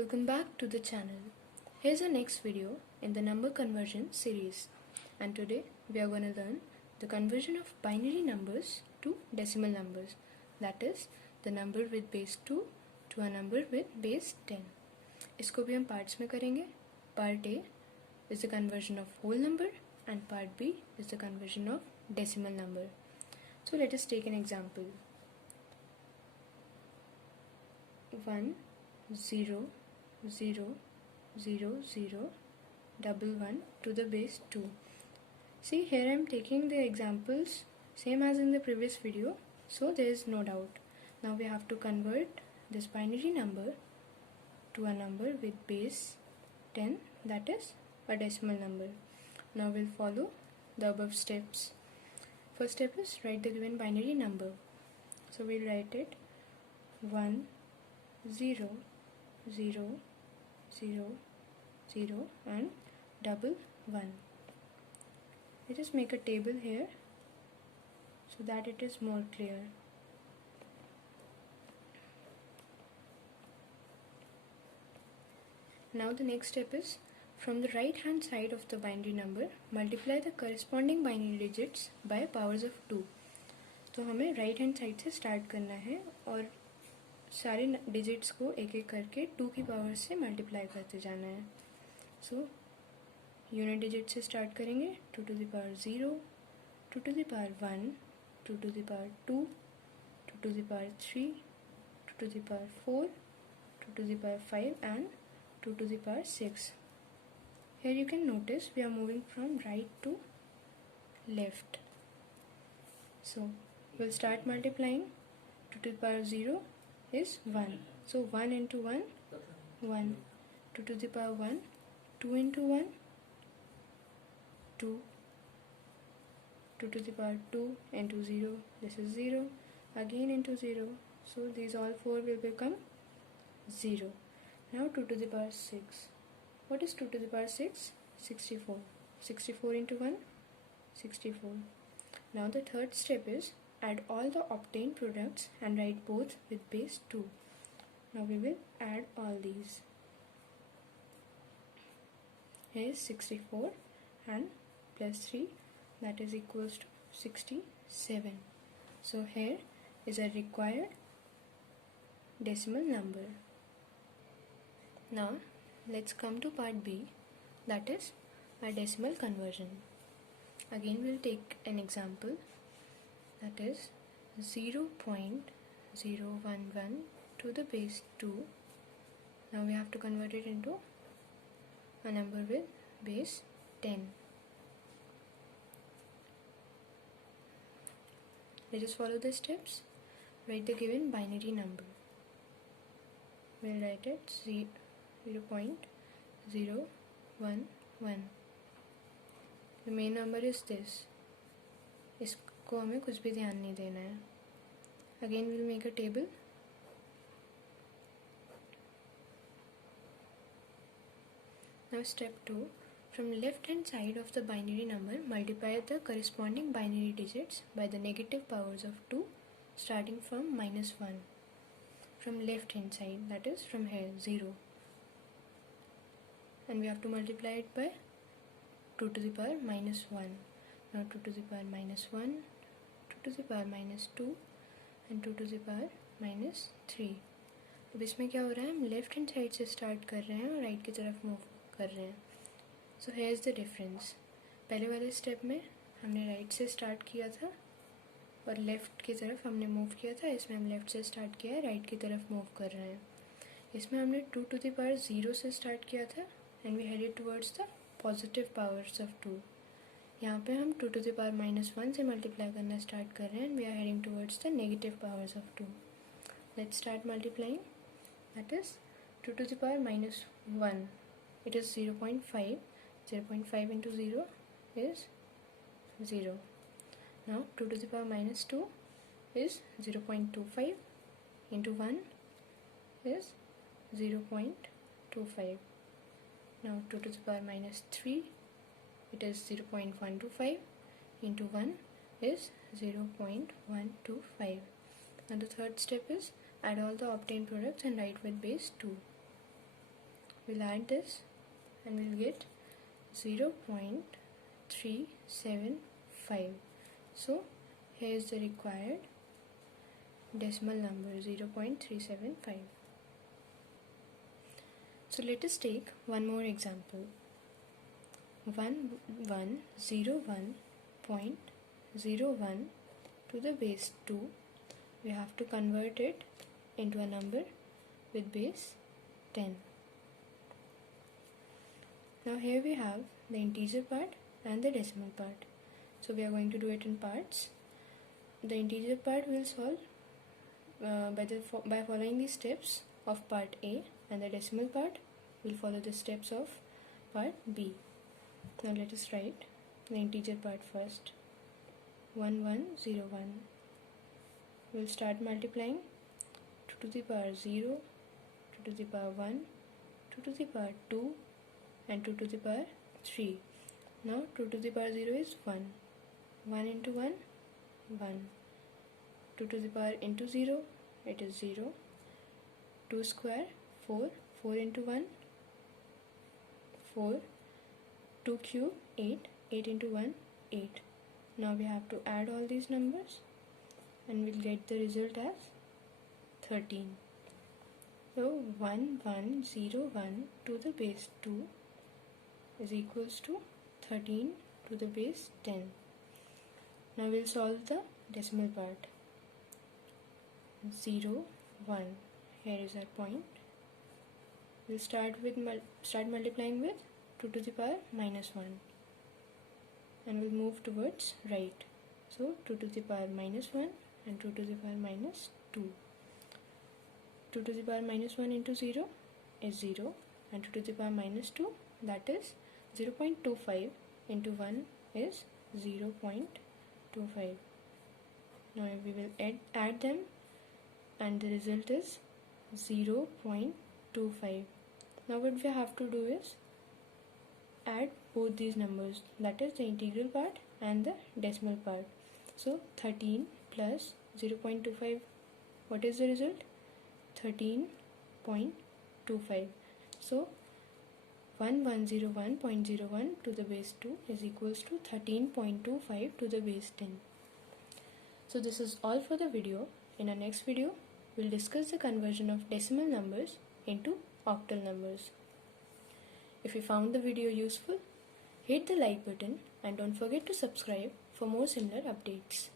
Welcome back to the channel. Here's our next video in the number conversion series, and today we are going to learn the conversion of binary numbers to decimal numbers, that is the number with base 2 to a number with base 10. इसको भी हम parts में करेंगे. Part A is the conversion of whole number and part B is the conversion of decimal number. So let us take an example. 1 0 0 0 0 double 1 to the base 2. See, here I am taking the examples same as in the previous video, so there is no doubt. Now we have to convert this binary number to a number with base 10, that is a decimal number. Now we'll follow the above steps. First step is write the given binary number. So we'll write it 1 0 0 0 0 and double 1. Let us make a table here so that it is more clear. Now the next step is, from the right hand side of the binary number, multiply the corresponding binary digits by powers of 2. तो हमें right hand side से start करना है और सारे digits को एक एक करके 2 की पावर से मल्टीप्लाई करते जाना है. सो यूनिट डिजिट से स्टार्ट करेंगे. 2 to the power 0, 2 to the power 1, 2 to the power 2, 2 to the power 3, 2 to the power 4, 2 to the power 5 and 2 to the power 6. Here you can notice we are moving from right to left. So we'll start multiplying. 2 to the power 0 is 1. So 1 into 1, 1. 2 to the power 1, 2 into 1, 2. 2 to the power 2 into 0, this is 0. Again into 0. So these all 4 will become 0. Now 2 to the power 6. What is 2 to the power 6? 64. 64 into 1, 64. Now the third step is, add all the obtained products and write both with base 2. Now we will add all these. Here is 64 and plus 3, that is equals to 67. So here is a required decimal number. Now let's come to part B, that is a decimal conversion. Again we'll take an example, that is 0.011 to the base 2. Now we have to convert it into a number with base 10. Let us follow the steps. Write the given binary number. We'll write it 0.011. The main number is this. इसको हमें कुछ भी ध्यान नहीं देना है. Again we'll make a table. Now step 2. From left hand side of the binary number, multiply the corresponding binary digits by the negative powers of 2, starting from -1. From left hand side, that is from here, 0. And we have to multiply it by 2 to the power -1. Now 2 to the power -1, 2 to the power -2 and 2 to the power -3. अब इसमें क्या हो रहा है, हम left hand side से start कर रहे हैं और राइट की तरफ मूव कर रहे हैं. So here is the difference. पहले वाले स्टेप में हमने राइट से स्टार्ट किया था और लेफ़्ट की तरफ हमने मूव किया था. इसमें हम लेफ़्ट से स्टार्ट किया है, राइट की तरफ मूव कर रहे हैं. इसमें हमने 2 to the power 0 से स्टार्ट किया था and we headed towards the positive powers of 2. यहाँ पे हम 2 to the power -1 से मल्टीप्लाई करना स्टार्ट कर रहे हैं and we are heading towards the negative powers of 2. Let's start multiplying. That is 2 to the power -1. It is 0.5. 0.5 into 0 is 0. Now 2 to the power -2 is 0.25 into 1 is 0.25. Now 2 to the power -3, it is 0.125 into 1 is 0.125. Now the third step is, add all the obtained products and write with base 2. we'll add this and we'll get 0.375. So here is the required decimal number, 0.375. So let us take one more example. 1101.01 to the base 2. We have to convert it into a number with base 10. Now here we have the integer part and the decimal part. So we are going to do it in parts. The integer part will solve by following the steps of part A, and the decimal part will follow the steps of part B. Now let us write the integer part first. 1101. We'll start multiplying 2 to the power 0, 2 to the power 1, 2 to the power 2, and 2 to the power 3. Now 2 to the power 0 is 1. 1 into 1, 1. 2 to the power into 0, it is 0. 2 square, 4. 4 into 1, 4. 2 cube, 8. 8 into 1, 8. Now we have to add all these numbers and we'll get the result as 13. So 1101 to the base 2 is equals to 13 to the base 10. Now we'll solve the decimal part. 0, 1. Here is our point. We'll start multiplying with 2 to the power minus 1. And we'll move towards right. So 2 to the power minus 1 and 2 to the power minus 2. 2 to the power minus 1 into 0 is 0, and 2 to the power minus 2, that is 0.25 into 1 is 0.25. Now we will add them and the result is 0.25. Now what we have to do is add both these numbers, that is the integral part and the decimal part. So 13 plus 0.25, what is the result? 13.25. So 1101.01 to the base 2 is equals to 13.25 to the base 10. So this is all for the video. In our next video, we'll discuss the conversion of decimal numbers into octal numbers. If you found the video useful, hit the like button and don't forget to subscribe for more similar updates.